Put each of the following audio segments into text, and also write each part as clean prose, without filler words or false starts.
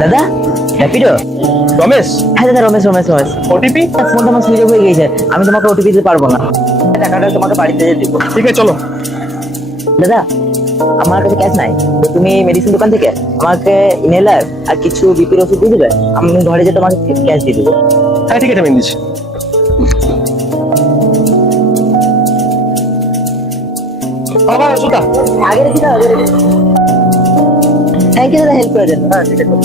দাদা হ্যাপিডো রমেশ, হ্যাঁ দাদা রমেশ রমেশ রমেশ ওটিপি? ফোনটা আমার সুইচ অফ হয়ে গিয়েছে, আমি তোমাকে ওটিপি দিতে পারবো না, টাকাটা তোমাকে বাড়িতে দিব। ঠিক আছে চলো। দাদা আমার কাছে ক্যাশ নাই, তো তুমি মেডিসিন দোকান থেকে আমাকে ইনহেলার আর কিছু বিপির ওষুধ দিয়ে দিবে, আমি ঘরে যেয়ে তোমাকে ক্যাশ দিয়ে দেবো। হ্যাঁ ঠিক আছে, আমি দিচ্ছি। বাবা ওষুধটা। আগে রেখে দাও, আগে রেখে থ্যাংক ইউ দাদা, হেল্প করে দেন। হ্যাঁ ঠিক আছে।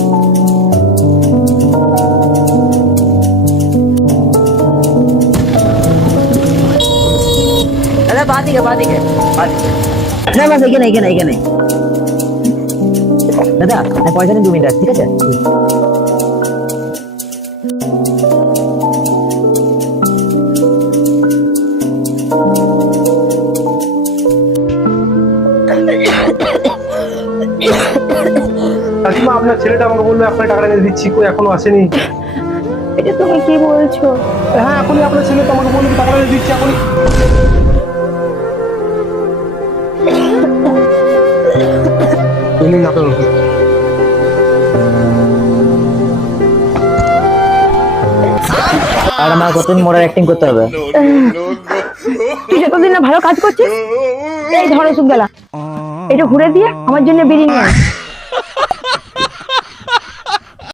দাদা বাদিকে বাদিকে বাদিকে, না বাস এখানে এখানে এখানে। দাদা আমি পয়সা নিন 2 মিনিট, ঠিক আছে? কাকিমা, আপনার ছেলেটা আমাকে বললো আপনার টাকাটা এনে দিচ্ছি, কই এখনো আসেনি। এটা তুমি কি বলছো? হ্যাঁ এখনই আপনার ছেলে তো আমাকে বললো টাকাটা এনে দিচ্ছি এখনই। এই নিন আপনার ওষুধ। আর আমার কতদিন মোড়ার অ্যাক্টিং করতে হবে? তুই যতদিন না ভালো কাজ করছিস, এই ধর ওষুধ গেলা, এটা ঘুরে দিয়ে আমার জন্য বিড়ি নিয়ে আয়।